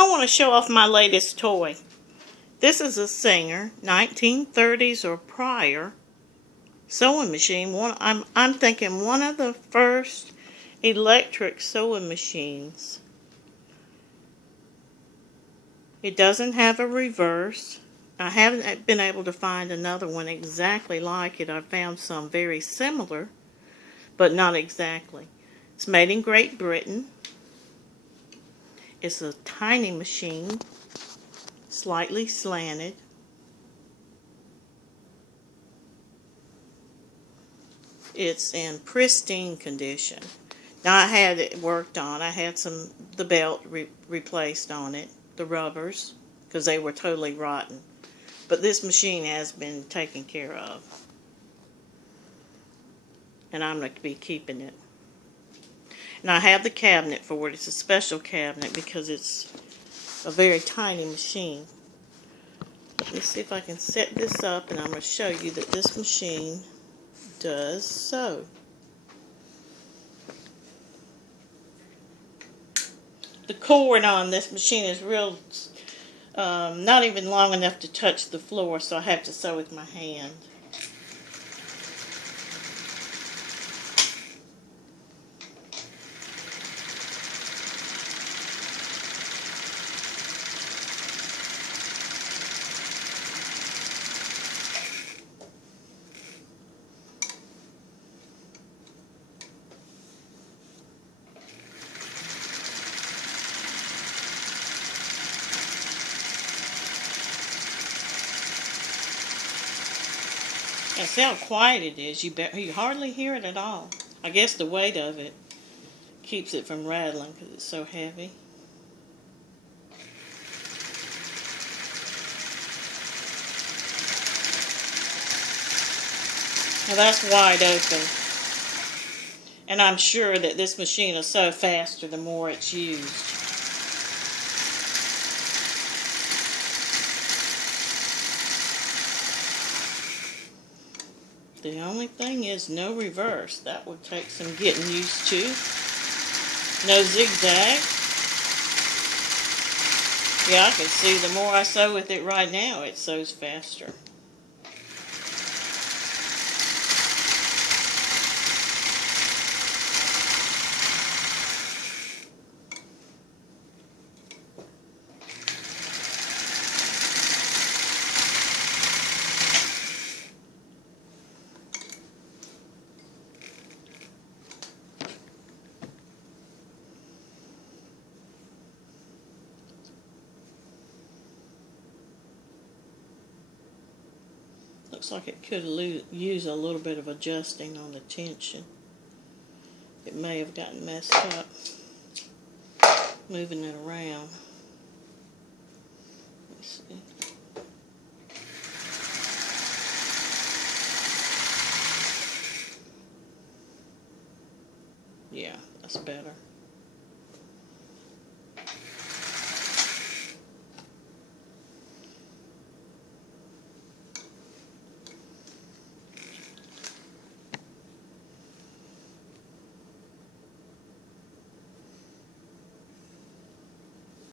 I want to show off my latest toy. This is a Singer, 1930s or prior sewing machine. I'm thinking one of the first electric sewing machines. It doesn't have a reverse. I haven't been able to find another one exactly like it. I found some very similar, but not exactly. It's made in Great Britain. It's a tiny machine, slightly slanted. It's in pristine condition. Now I had it worked on. I had the belt replaced on it, the rubbers, because they were totally rotten. But this machine has been taken care of. And I'm going to be keeping it. And I have the cabinet for it. It's a special cabinet because it's a very tiny machine. Let me see if I can set this up, and I'm going to show you that this machine does sew. The cord on this machine is real, not even long enough to touch the floor, so I have to sew with my hand. And see how quiet it is. You hardly hear it at all. I guess the weight of it keeps it from rattling because it's so heavy. Now that's wide open. And I'm sure that this machine will sew faster the more it's used. The only thing is no reverse. That would take some getting used to. No zigzag. Yeah, I can see the more I sew with it right now, it sews faster. Looks like it could use a little bit of adjusting on the tension. It may have gotten messed up moving it around. Let's see. Yeah, that's better.